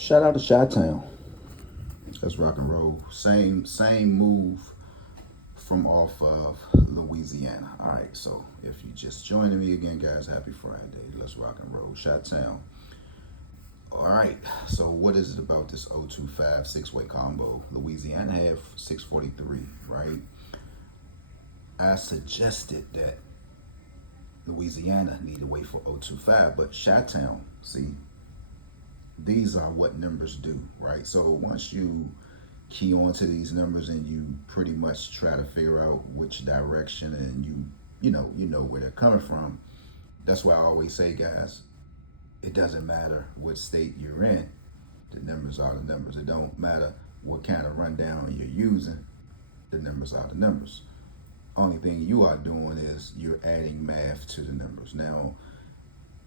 Shout out to Chi-Town. Let's rock and roll. Same move from off of Louisiana. All right, so if you just joining me again, guys, happy Friday. Let's rock and roll. Chi-Town. All right, so what is it about this 025 six-way combo? Louisiana have 643, right? I suggested that Louisiana need to wait for 025, but Chi-Town, see, these are what numbers do, right? So once you key onto these numbers and you pretty much try to figure out which direction and you know where they're coming from. That's why I always say, guys, it doesn't matter what state you're in. The numbers are the numbers. It don't matter what kind of rundown you're using. The numbers are the numbers. Only thing you are doing is you're adding math to the numbers. Now,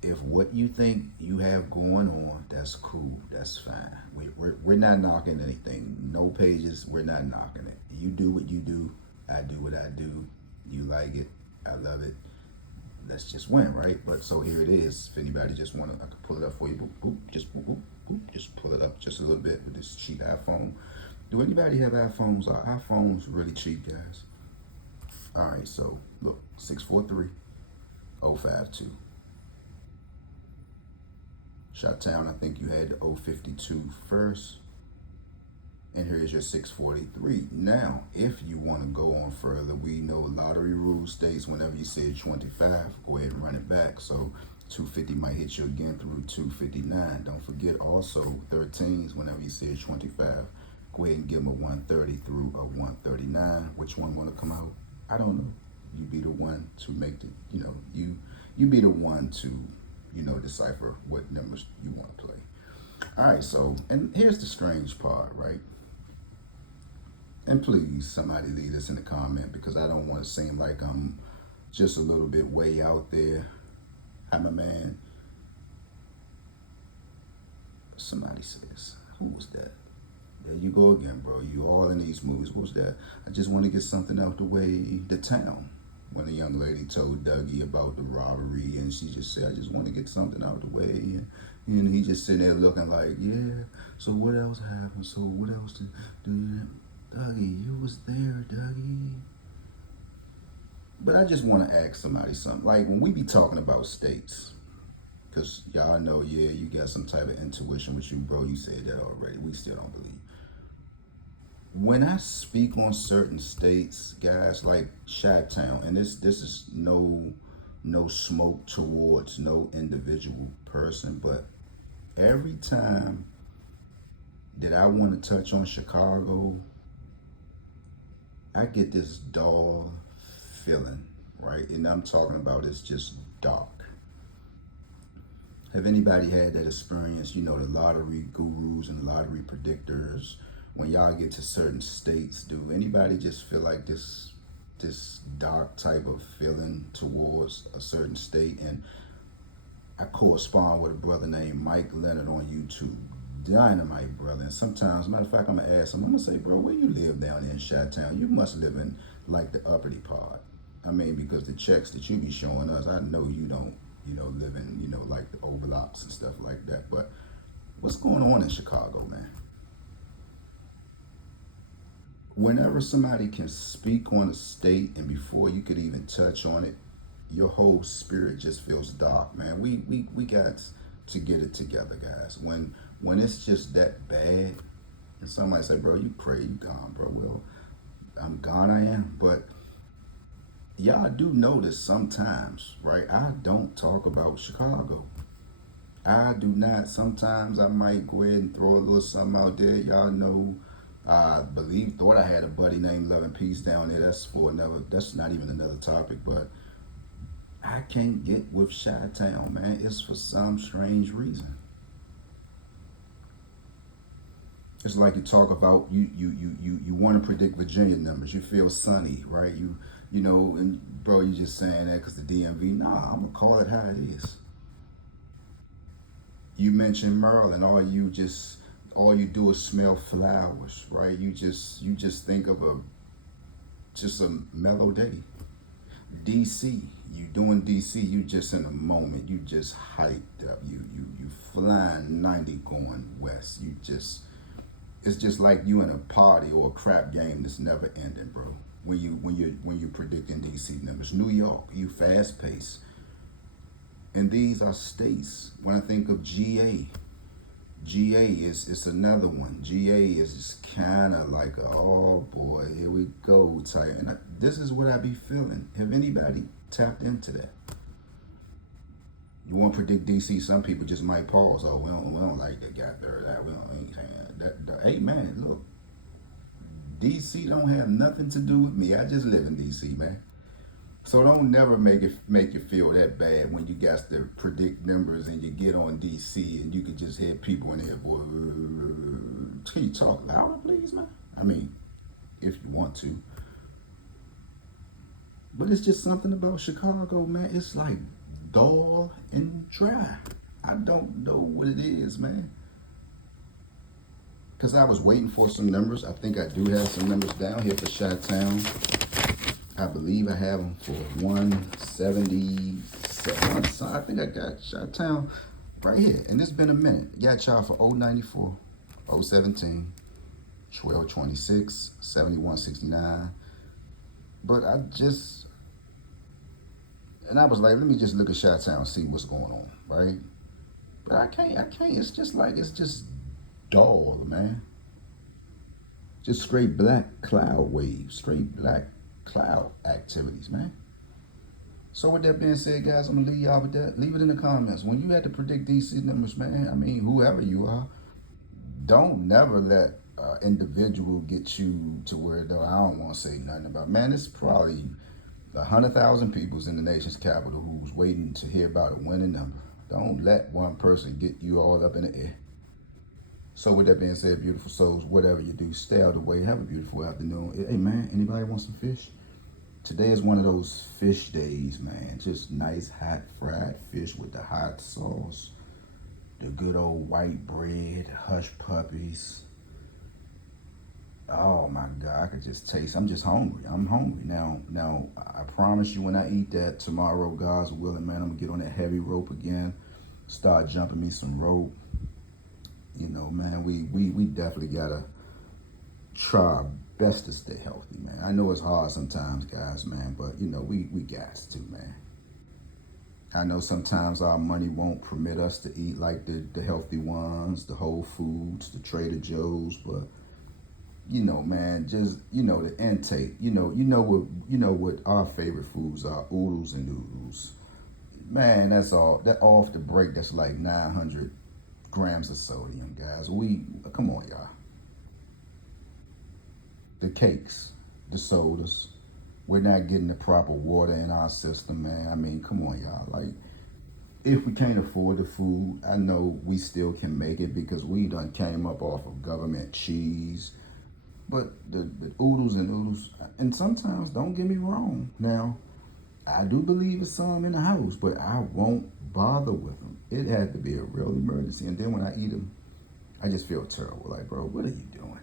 if what you think you have going on, that's cool, that's fine. We're not knocking anything. No pages, we're not knocking it. You do what you do, I do what I do. You like it, I love it. Let's just win, right? But so here it is. If anybody just want to, I can pull it up for you. Boop, boop, just boop, boop, boop, just pull it up just a little bit with this cheap iPhone. Do anybody have iPhones? Are iPhones really cheap, guys? All right, so look, 643 052. Chi-Town, I think you had the 052 first. And here's your 643. Now, if you want to go on further, we know lottery rule states whenever you say 25, go ahead and run it back. So 250 might hit you again through 259. Don't forget also 13s whenever you say 25. Go ahead and give them a 130 through a 139. Which one want to come out? I don't know. You be the one to make the, you be the one to, decipher what numbers you want to play. All right, so, and here's the strange part, right? And please, somebody leave this in the comment because I don't want to seem like I'm just a little bit way out there. Hi, my man. Somebody says, who was that? There you go again, bro. You all in these movies. What was that? I just want to get something out the way. The Town. When a young lady told Dougie about the robbery, and she just said, I just want to get something out the way. And he just sitting there looking like, yeah, so what else happened? So what else did Dougie, you was there, Dougie. But I just want to ask somebody something. Like when we be talking about states, because y'all know, yeah, you got some type of intuition with you, bro. You said that already. We still don't believe. When I speak on certain states, guys, like Chi-Town, and this is no smoke towards no individual person, but every time that I want to touch on Chicago, I get this dull feeling, right? And I'm talking about it's just dark. Have anybody had that experience? The lottery gurus and lottery predictors, when y'all get to certain states, do anybody just feel like this dark type of feeling towards a certain state? And I correspond with a brother named Mike Leonard on YouTube. Dynamite brother. And sometimes, matter of fact, I'm gonna ask him, I'm gonna say, bro, where you live down there in Chi-Town? You must live in like the uppity part. I mean, because the checks that you be showing us, I know you don't, live in, like the overlaps and stuff like that. But what's going on in Chicago, man? Whenever somebody can speak on a state and before you could even touch on it, your whole spirit just feels dark, man. We got to get it together, guys. When it's just that bad, and somebody say, bro, you crazy, you gone, bro. Well, I'm gone, I am. But y'all do notice sometimes, right? I don't talk about Chicago. I do not. Sometimes I might go ahead and throw a little something out there. Y'all know, thought I had a buddy named Love and Peace down there. That's not even another topic, but I can't get with Chi-Town, man. It's for some strange reason. It's like you talk about you want to predict Virginia numbers. You feel sunny, right? And bro, you just saying that because the DMV. Nah, I'm gonna call it how it is. You mentioned Maryland, all you do is smell flowers, right? You just think of just a mellow day. DC, you doing DC, you just in a moment, you just hyped up, you flying 90 going west, you just, it's just like you in a party or a crap game that's never ending, bro. When you predicting DC numbers, New York, you fast paced, and these are states. When I think of GA is another one. GA is just kind of like, oh boy, here we go type. And this is what I be feeling. Have anybody tapped into that? You want to predict DC? Some people just might pause. Oh, we don't like that guy third. We don't ain't that. Hey man, look, DC don't have nothing to do with me. I just live in DC, man. So don't never make you feel that bad when you got to predict numbers and you get on DC and you can just hear people in there, boy. Can you talk louder, please, man? I mean, if you want to. But it's just something about Chicago, man. It's like dull and dry. I don't know what it is, man. Because I was waiting for some numbers. I think I do have some numbers down here for Chi-Town. I believe I have them for 177. So I think I got Chi-Town right here. And it's been a minute. Got y'all for 094, 017, 1226, 7169. But I just, and I was like, let me just look at Chi-Town and see what's going on, right? But I can't. It's just like, it's just dull, man. Just straight black cloud waves, straight black cloud activities, man. So with that being said, guys, I'm gonna leave y'all with that. Leave it in the comments. When you had to predict DC numbers, man, I mean, whoever you are, don't never let individual get you to where, though, I don't want to say nothing about, man, it's probably 100,000 people's in the nation's capital who's waiting to hear about a winning number. Don't let one person get you all up in the air. So with that being said, beautiful souls, whatever you do, stay out of the way. Have a beautiful afternoon. Hey, man, anybody want some fish? Today is one of those fish days, man. Just nice, hot, fried fish with the hot sauce, the good old white bread, hush puppies. Oh, my God, I could just taste. I'm just hungry. I'm hungry. Now, I promise you when I eat that tomorrow, God's willing, man, I'm going to get on that heavy rope again, start jumping me some rope. You know, man, we definitely gotta try our best to stay healthy, man. I know it's hard sometimes, guys, man, but you know, we got to, man. I know sometimes our money won't permit us to eat like the healthy ones, the Whole Foods, the Trader Joe's, but you know, man, just the intake. You know what our favorite foods are: oodles and noodles. Man, that's all. That off the break, that's like 900 grams of sodium, guys. Come on, y'all. The cakes, the sodas, we're not getting the proper water in our system, man. I mean, come on, y'all. Like, if we can't afford the food, I know we still can make it because we done came up off of government cheese. But the oodles and noodles, and sometimes, don't get me wrong, now, I do believe it's some in the house, but I won't bother with them. It had to be a real emergency. And then when I eat them, I just feel terrible. Like, bro, what are you doing?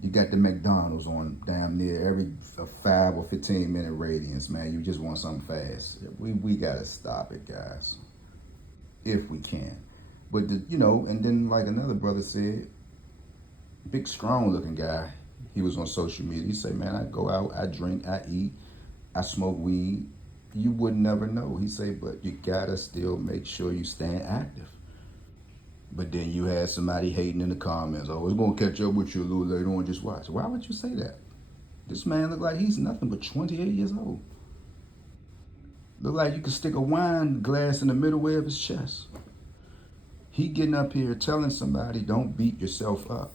You got the McDonald's on damn near every 5 or 15 minute radius, man. You just want something fast. We got to stop it, guys, if we can. But, and then like another brother said, big, strong looking guy, he was on social media. He said, man, I go out, I drink, I eat, I smoke weed. You would never know. He said, but you gotta still make sure you stay active. But then you had somebody hating in the comments, oh, it's gonna catch up with you a little later on, just watch. Why would you say that? This man look like he's nothing but 28 years old. Look like you could stick a wine glass in the middle way of his chest. He getting up here telling somebody, don't beat yourself up.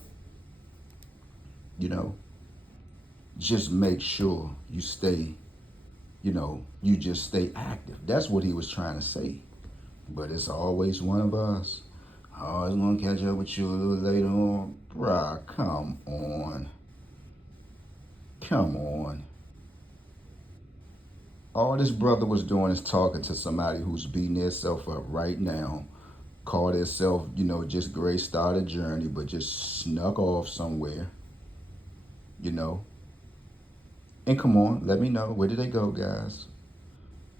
Just make sure you stay, you just stay active. That's what he was trying to say. But it's always one of us. Oh, it's gonna catch up with you a little later on. Bruh, come on. Come on. All this brother was doing is talking to somebody who's beating themselves up right now. Called herself, just great, start a journey, but just snuck off somewhere. And come on, let me know, where did they go, guys?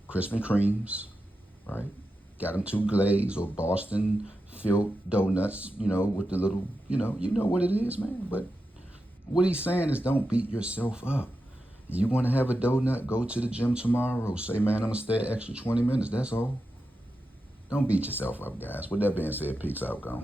Krispy Kremes, right? Got them two glazed or Boston filled donuts, with the little, you know what it is, man. But what he's saying is don't beat yourself up. You want to have a donut, go to the gym tomorrow. Say, man, I'm going to stay an extra 20 minutes. That's all. Don't beat yourself up, guys. With that being said, peace out, gone.